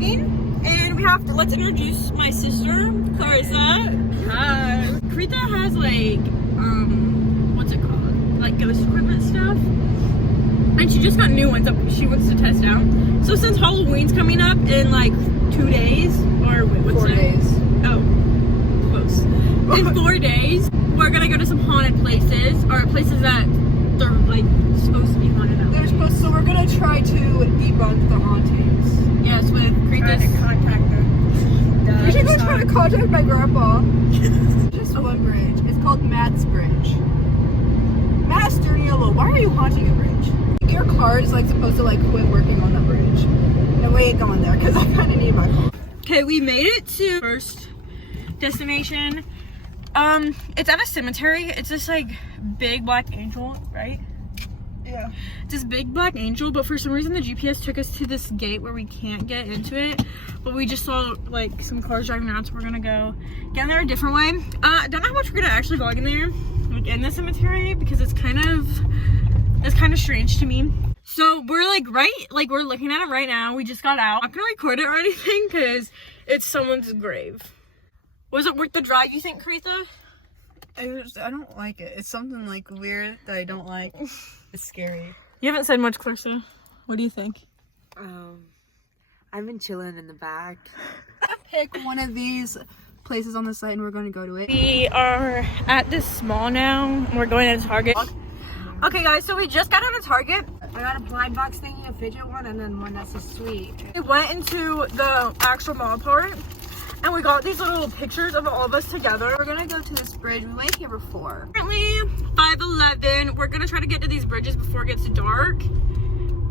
vlogging, and we have to, let's introduce my sister, Clarissa. Hi. Coretha has like, what's it called? Like ghost equipment stuff. And she just got new ones that she wants to test out. So since Halloween's coming up in like 2 days, or wait, what's 4 days. Oh, close. In 4 days, we're gonna go to some haunted places, or places that they're like supposed to be haunted out. They're supposed, so we're gonna try to debunk the hauntings. Yes, with Coretha's. Trying to contact them. We should go try to contact my grandpa. Just one bridge. It's called Matt's Bridge. Matt's dirty yellow. Why are you haunting a bridge? Your car is like supposed to like quit working on the bridge. No, we ain't going there because I kind of need my phone. Okay, we made it to first destination. It's at a cemetery. It's this like big black angel, right? Yeah. It's this big black angel, but for some reason the GPS took us to this gate where we can't get into it. But we just saw like some cars driving around, so we're gonna go get in there a different way. I don't know how much we're gonna actually vlog in there, like in the cemetery, because it's kind of strange to me. So we're like we're looking at it right now. We just got out. I'm not gonna record it or anything because it's someone's grave. Was it worth the drive, you think, Coretha? I don't like it. It's something like weird that I don't like. It's scary. You haven't said much, Clarissa. What do you think? I've been chilling in the back. Pick one of these places on the site and we're going to go to it. We are at this mall now. And we're going to Target. Okay, guys, so we just got out of Target. I got a blind box thingy, a fidget one, and then one that's a sweet. We went into the actual mall part, and we got these little pictures of all of us together. We're going to go to this bridge. We went here before. Currently 5:11. We're gonna try to get to these bridges before it gets dark,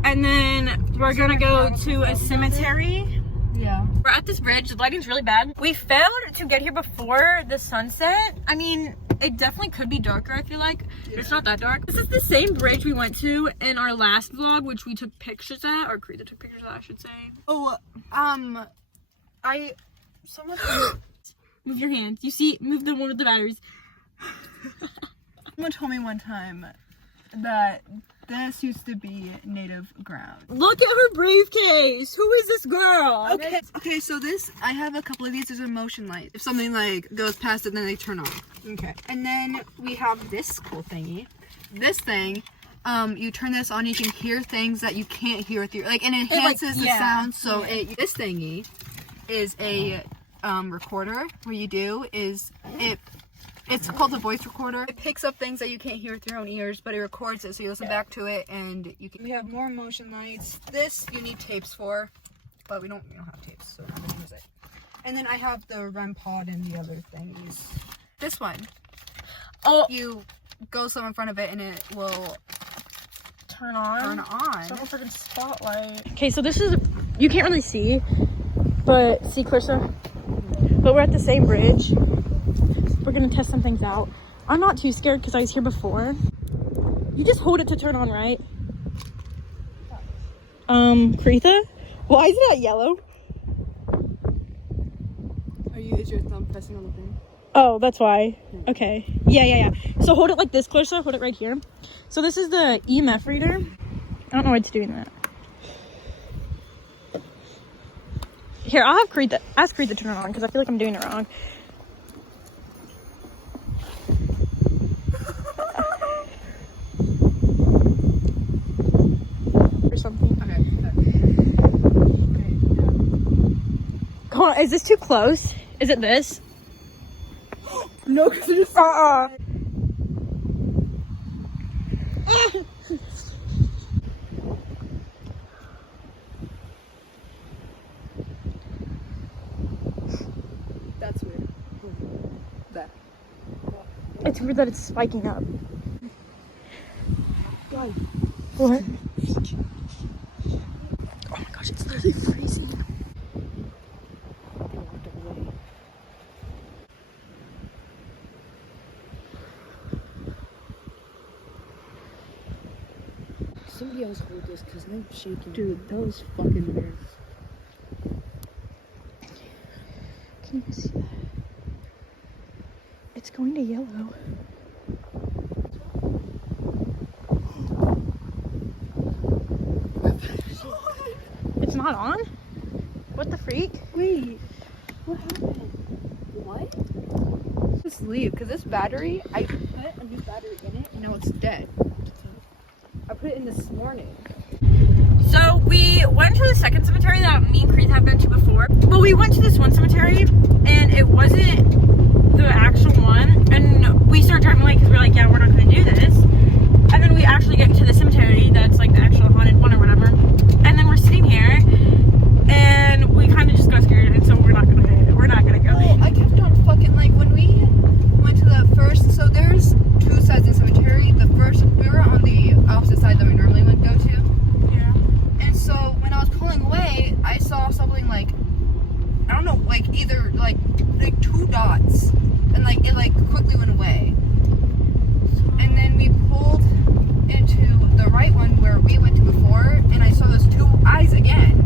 and then we're gonna go to a cemetery. Yeah. We're at this bridge. The lighting's really bad. We failed to get here before the sunset. I mean, it definitely could be darker, I feel like. But it's not that dark. This is the same bridge we went to in our last vlog, which we took pictures at, or Coretha took pictures at, I should say. Oh, someone Move your hands. You see, move the one with the batteries. Someone told me one time that this used to be native ground. Look at her briefcase. Who is this girl? Okay, so this, I have a couple of these. There's a motion light. If something like goes past it, then they turn on. Okay. And then we have this cool thingy. This thing, you turn this on, you can hear things that you can't hear with your, like, it enhances the sound. So this thingy is a recorder. What you do is it's called a voice recorder. It picks up things that you can't hear with your own ears, but it records it, so you listen back to it, and you can. We have more motion lights. This you need tapes for, but we don't have tapes, so we're not gonna use it. And then I have the REM pod and the other thingies. This one. Oh, You go so in front of it, and it will turn on. turn on. It's like a freaking spotlight. Okay, so this is, you can't really see, but see, Clarissa? But we're at the same bridge. We're gonna test some things out. I'm not too scared because I was here before. You just hold it to turn on, right? Coretha? Why is it not yellow? Is your thumb pressing on the thing? Oh, that's why. Okay. Yeah. So hold it like this, Clarissa. Hold it right here. So this is the EMF reader. I don't know why it's doing that. Here, I'll have Coretha, ask Coretha to turn it on because I feel like I'm doing it wrong. Or something. Okay. Come on, is this too close? Is it this? No, because it's That's weird. That. It's weird that it's spiking up. God. What? Oh my gosh, it's literally freezing. Somebody else hold this because I'm shaking. Dude, that was fucking weird. Can you see that? It's going to yellow. It's not on? What the freak? Wait, what happened? What? Just leave, because this battery, I put a new battery in it, and now it's dead. I put it in this morning. So we went to the second cemetery that me and Coretha have been to before. But we went to this one cemetery, and it wasn't the actual one. And we started driving away because we were like, yeah, we're not going to do this. And then we actually get to the cemetery that's like the actual haunted one or whatever. And then we're sitting here, and we kind of just got scared, and so we're not gonna go. Well, I kept on fucking, like, when we went to the first, so there's two sides of the cemetery. The first, we were on the opposite side that we normally would go to. Yeah. And so when I was pulling away, I saw something like, I don't know, like either like two dots, and like it like quickly went away. And then we pulled into the right one where we went to before, and I saw those two eyes again.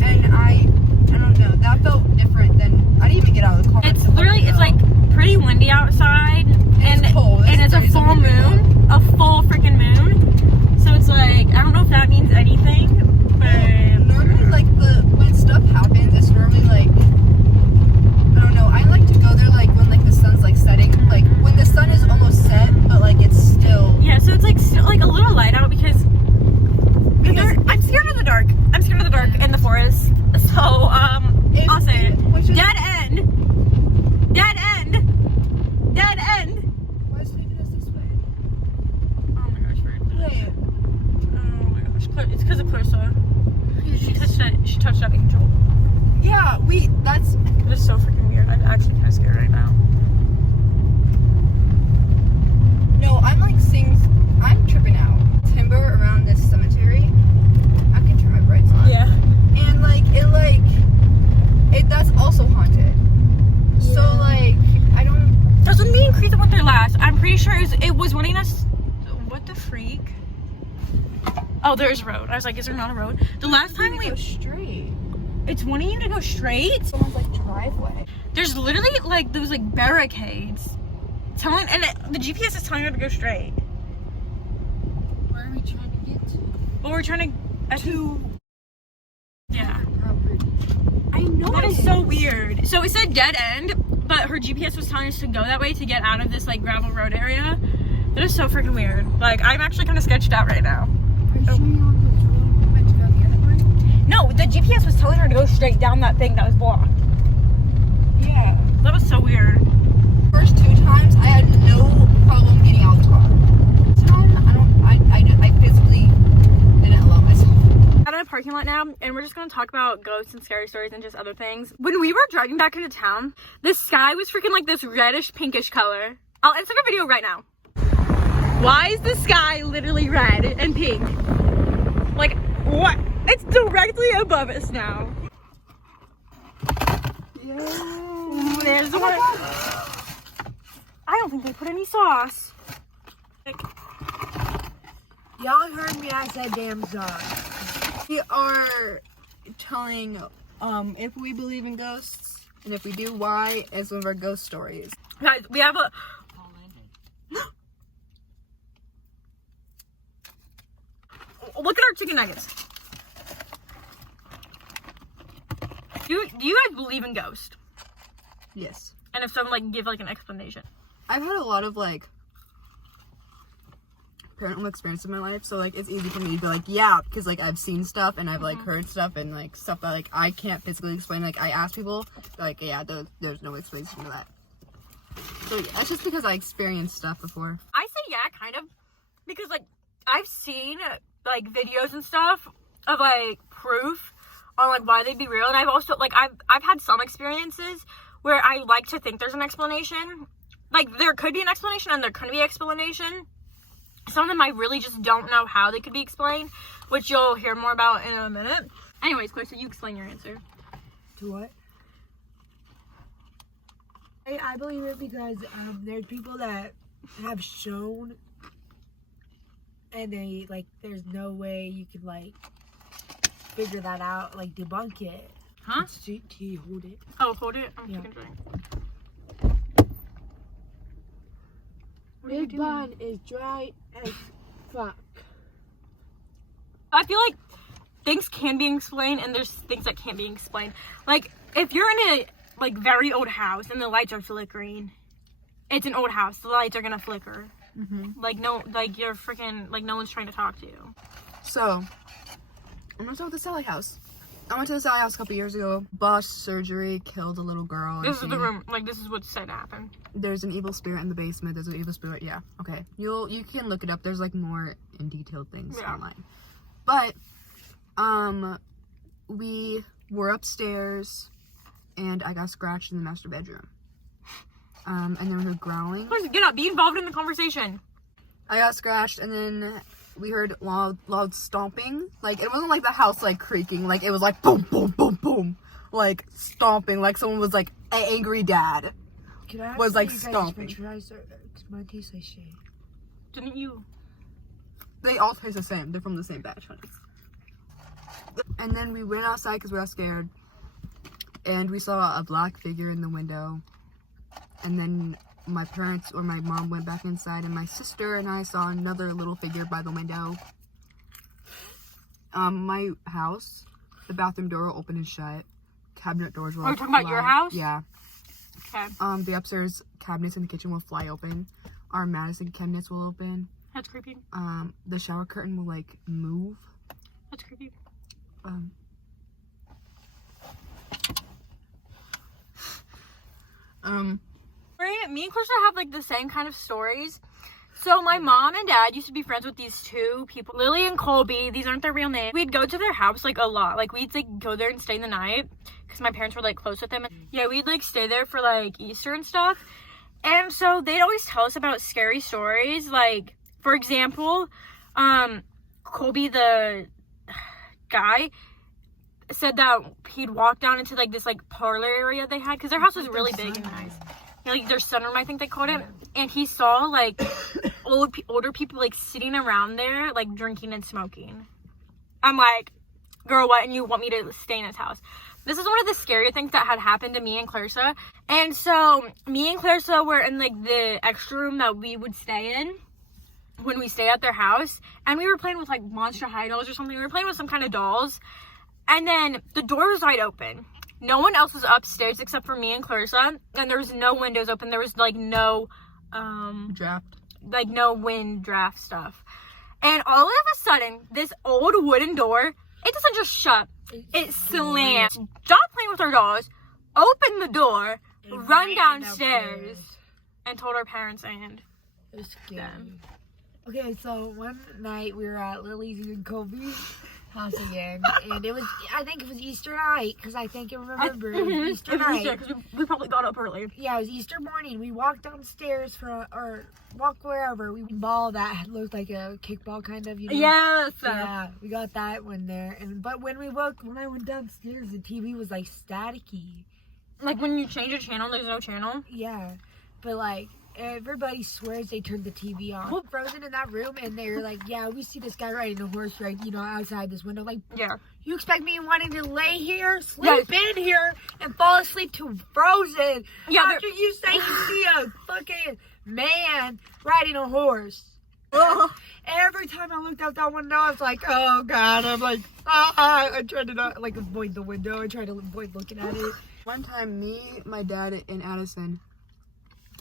And I don't know, that felt different than, I didn't even get out of the car. It's literally, it's like pretty windy outside, and it's cold. And it's a full moon, a full freaking moon. So it's like, I don't know if that means anything, but normally like when stuff happens, it's normally like, I don't know, I like to go there like when like the sun's like setting, like when the sun is almost set, but like it's still, yeah, so it's like still like a little light out because I'm scared of the dark. I'm scared of the dark in the forest. So I'll say it. Dead end. Why is it leaving us this way? Oh my gosh, Wait. oh my gosh, it's because of Clarissa. She touched that angel. Yeah, that's, It is so freaking weird. I'm actually kind of scared right now. no, I'm like I'm tripping out. Timber around this cemetery. I can turn my brights on. Yeah. And that's also haunted. So like, I don't. That's when me and Coretha went there last. I'm pretty sure it was wanting us. What the freak? Oh, there's a road. I was like, is there not a road? The last time we go straight. It's wanting you to go straight. Someone's like driveway. There's literally like those like barricades the GPS is telling her to go straight. Where are we trying to get to? But we're trying to yeah. I know. That is so weird. So it said dead end, but her GPS was telling us to go that way to get out of this like gravel road area. That is so freaking weird. Like, I'm actually kind of sketched out right now. Are you sure you're on this road? We went to go the other one? No, the GPS was telling her to go straight down that thing that was blocked. Yeah. That was so weird. First two times, I had no problem getting out of the car. This time, I physically didn't allow myself. Out of a parking lot now, and we're just gonna talk about ghosts and scary stories and just other things. When we were driving back into town, the sky was freaking like this reddish pinkish color. I'll insert a video right now. Why is the sky literally red and pink? Like, what? It's directly above us now. Yeah. There's one. I don't think they put any sauce. Y'all heard me, I said damn sauce. We are telling if we believe in ghosts, and if we do, why, as one of our ghost stories. Guys, we have a... Look at our chicken nuggets. Do you guys believe in ghosts? Yes. And if someone like give like an explanation. I've had a lot of like paranormal experience in my life, so like it's easy for me to be like, yeah, because like I've seen stuff and I've like heard stuff and like stuff that like I can't physically explain. Like I ask people, they're like, yeah, there's no explanation to that. So that's just because I experienced stuff before. I say yeah, kind of, because like I've seen like videos and stuff of like proof on like why they'd be real, and I've also like I've had some experiences where I like to think there's an explanation. Like there could be an explanation and there couldn't be an explanation. Some of them I really just don't know how they could be explained, which you'll hear more about in a minute. Anyways, Clarissa, you explain your answer. To what? I believe it because there's people that have shown, and they like there's no way you could like figure that out, like debunk it. Huh? Tea, hold it. Oh, hold it. I'm Yeah. taking a drink. This bun is dry as fuck. I feel like things can be explained and there's things that can't be explained. Like, if you're in a, like, very old house and the lights are flickering, it's an old house. The lights are gonna flicker. Like, no, like, you're freaking, like, no one's trying to talk to you. So, I'm gonna start with the Sally house. I went to the Sally house a couple years ago. Botched surgery, killed a little girl. This is the room. Like, this is what's said to happen. There's an evil spirit in the basement. There's an evil spirit. Yeah. Okay. You can look it up. There's like more in detailed things online. But, we were upstairs, and I got scratched in the master bedroom. And then we heard growling. Please get up. Be involved in the conversation. I got scratched, and then we heard loud stomping. Like, it wasn't like the house, like, creaking. Like, it was like, boom, boom, boom, boom. Like, stomping. Like, someone was, like, an angry dad. Was, like, stomping. Mine tastes like shit. Didn't you? They all taste the same. They're from the same batch, honey. And then we went outside because we got scared. And we saw a black figure in the window. And then my parents or my mom went back inside, and my sister and I saw another little figure by the window. My house, the bathroom door open and shut. Cabinet doors were Are you talking about your house? Yeah. Okay. The upstairs cabinets in the kitchen will fly open. Our Madison cabinets will open. That's creepy. The shower curtain will like move. That's creepy. Me and Clarissa have like the same kind of stories. So my mom and dad used to be friends with these two people, Lily and Colby. These aren't their real names. We'd go to their house like a lot. Like we'd like go there and stay the night because my parents were like close with them. Yeah, we'd like stay there for like Easter and stuff. And so they'd always tell us about scary stories. Like, for example, Colby, the guy, said that he'd walk down into like this like parlor area they had because their house was really big and nice. Like their sunroom, I think they called it. And he saw like older people like sitting around there like drinking and smoking. I'm like, girl, what? And you want me to stay in his house? This is one of the scary things that had happened to me and Clarissa. And so me and Clarissa were in like the extra room that we would stay in when we stayed at their house. And we were playing with like Monster High dolls or something. We were playing with some kind of dolls. And then the door was wide open. No one else was upstairs except for me and Clarissa. And there was no windows open. There was like no draft. Like no wind draft stuff. And all of a sudden, this old wooden door, it doesn't just shut. It slams. Stop playing with our dolls. Open the door. Run downstairs. And told our parents and it was scary. Okay, so one night we were at Lily's and Kobe's house again, and it was, I think it was Easter night, because I think I remember it was Easter night. Because we probably got up early. Yeah, it was Easter morning. We walked downstairs or walked wherever. We ball that looked like a kickball kind of, you know? Yes. Yeah, we got that one there. But when I went downstairs, the TV was like staticky. Like when you change a channel, there's no channel? Yeah, but like, everybody swears they turned the TV on. We're frozen in that room, and they're like, yeah, we see this guy riding a horse right, you know, outside this window. Like, yeah. You expect me wanting to lay here, sleep in here, and fall asleep to Frozen? Yeah. After you say you see a fucking man riding a horse. Every time I looked out that window, I was like, oh God. I'm like, I tried to not, like, avoid the window. I tried to avoid looking at it. One time, me, my dad, and Addison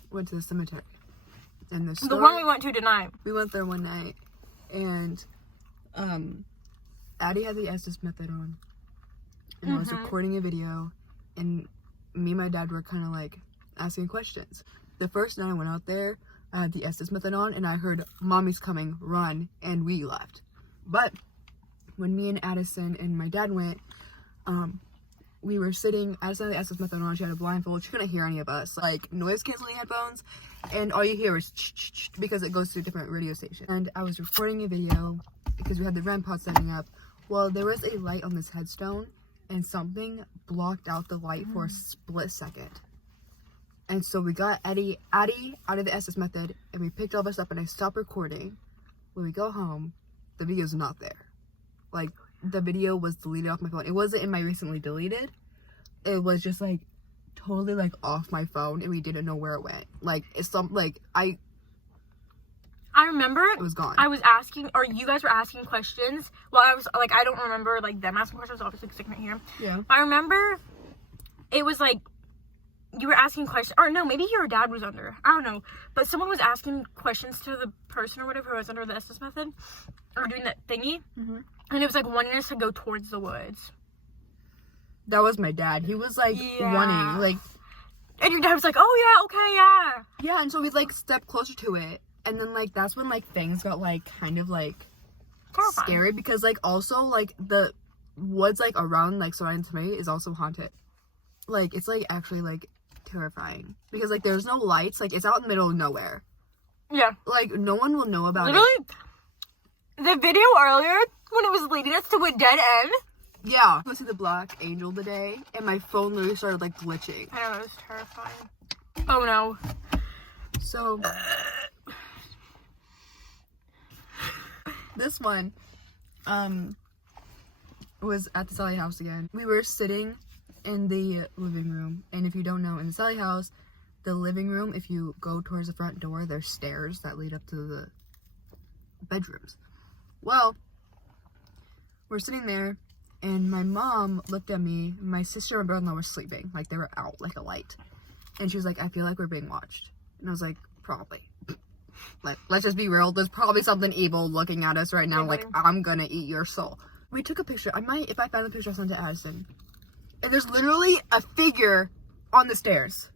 went to the cemetery. And the one we went to tonight. We went there one night, and Addi had the Estes method on, and I was recording a video, and me and my dad were kind of like asking questions. The first night I went out there, I had the Estes method on, and I heard, "Mommy's coming, run," and we left. But when me and Addison and my dad went, we were sitting, Addison had the Estes method on, she had a blindfold, she couldn't hear any of us, like noise canceling headphones, and all you hear is ch-ch-ch because it goes to a different radio station. And I was recording a video because we had the REM pod setting up. Well, there was a light on this headstone, and something blocked out the light for a split second. And so we got Addi out of the Estes method, and we picked all of us up, and I stopped recording. When we go home, the video's not there. Like, the video was deleted off my phone. It wasn't in my recently deleted. It was just like totally like off my phone, and we didn't know where it went. Like, it's some like I I remember it was gone. I was asking, or you guys were asking questions. Well, I was like, I don't remember like them asking questions, obviously sticking right here. Yeah. I remember it was like you were asking questions, or no, maybe your dad was under. I don't know, but someone was asking questions to the person or whatever who was under the Estes method, or doing that thingy, and it was like wanting us to go towards the woods. That was my dad. He was like wanting, like, and your dad was like, "Oh yeah, okay, yeah." Yeah, and so we like stepped closer to it, and then like that's when like things got like kind of like Terrifying. scary, because like also like the woods like around like surrounding to me is also haunted. Like it's like actually like terrifying because like there's no lights, like it's out in the middle of nowhere. Yeah. Like no one will know about Literally, it. the video earlier when it was leading us to a dead end. Yeah. I went to the Black Angel today, and my phone literally started like glitching. I know, it was terrifying. Oh no. So this one was at the Sally house again. We were sitting in the living room, and if you don't know, in the Sally house, the living room, if you go towards the front door, there's stairs that lead up to the bedrooms. Well, we're sitting there, and my mom looked at me. My sister and brother-in-law were sleeping, like they were out like a light, and she was like, "I feel like we're being watched." And I was like, "Probably." Like, let's just be real. There's probably something evil looking at us right now. Like, I'm gonna eat your soul. We took a picture. I might, if I find the picture, I'll send it to Addison. And there's literally a figure on the stairs.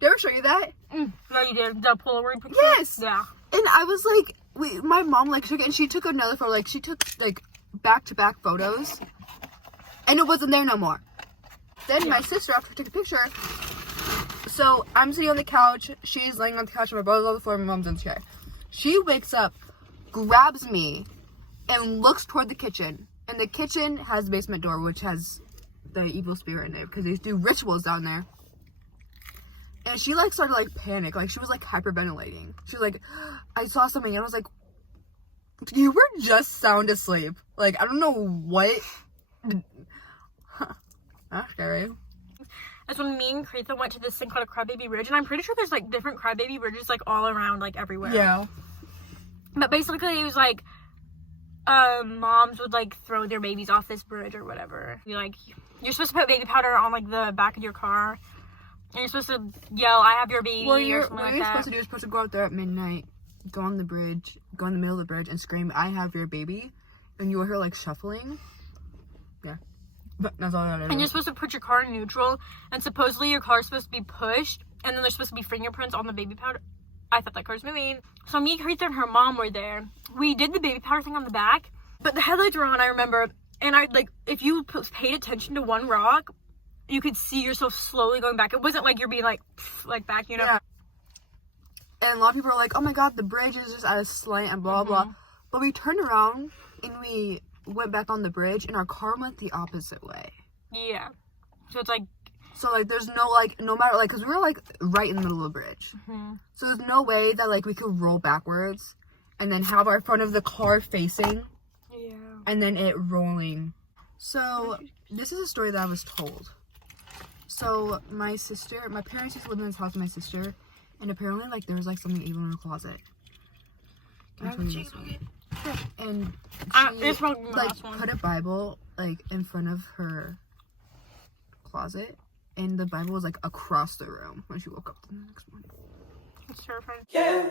Did I ever show you that? No, you did. The Polaroid picture? Yes. Yeah. And I was like, my mom like took it, and she took another photo. Like, she took like back-to-back photos, and it wasn't there no more. Then my sister, after I took a picture, so I'm sitting on the couch, she's laying on the couch, and my brother's on the floor, and my mom's in the chair. She wakes up, grabs me, and looks toward the kitchen. And the kitchen has the basement door, which has the evil spirit in there, because they do rituals down there. And she like started like panic, like she was like hyperventilating. She was like, "I saw something," and I was like, "You were just sound asleep." Like, I don't know what. That's scary. That's when me and Coretha went to this thing called a Crybaby Ridge, and I'm pretty sure there's like different Crybaby Ridges like all around, like everywhere. Yeah. But basically, it was like moms would like throw their babies off this bridge or whatever. You're supposed to put baby powder on like the back of your car, and you're supposed to yell, "I have your baby," Well, or something what like you're that. supposed to do is supposed to go out there at midnight, go on the bridge, go in the middle of the bridge, and scream, "I have your baby," and you will hear like shuffling. Yeah, but that's all that is. And you're supposed to put your car in neutral, and supposedly your car's supposed to be pushed, and then there's supposed to be fingerprints on the baby powder. I thought that car was moving. So me, Coretha, and her mom were there. We did the baby powder thing on the back, but the headlights were on, I remember, and if you paid attention to one rock, you could see yourself slowly going back. It wasn't like you're being like back, you know? Yeah. And a lot of people are like, "Oh my god, the bridge is just at a slant and blah blah." But we turned around and we went back on the bridge, and our car went the opposite way. Yeah. So it's like, so like there's no like, no matter like, because we were like right in the middle of the bridge, so there's no way that like we could roll backwards and then have our front of the car facing, and then it rolling. So this is a story that I was told. So my parents used to live in this house with my sister, and apparently like there was like something evil in her closet. And she it's probably my like last one. put a Bible like in front of her closet, and the Bible was like across the room when she woke up the next morning. It's terrifying. Yeah.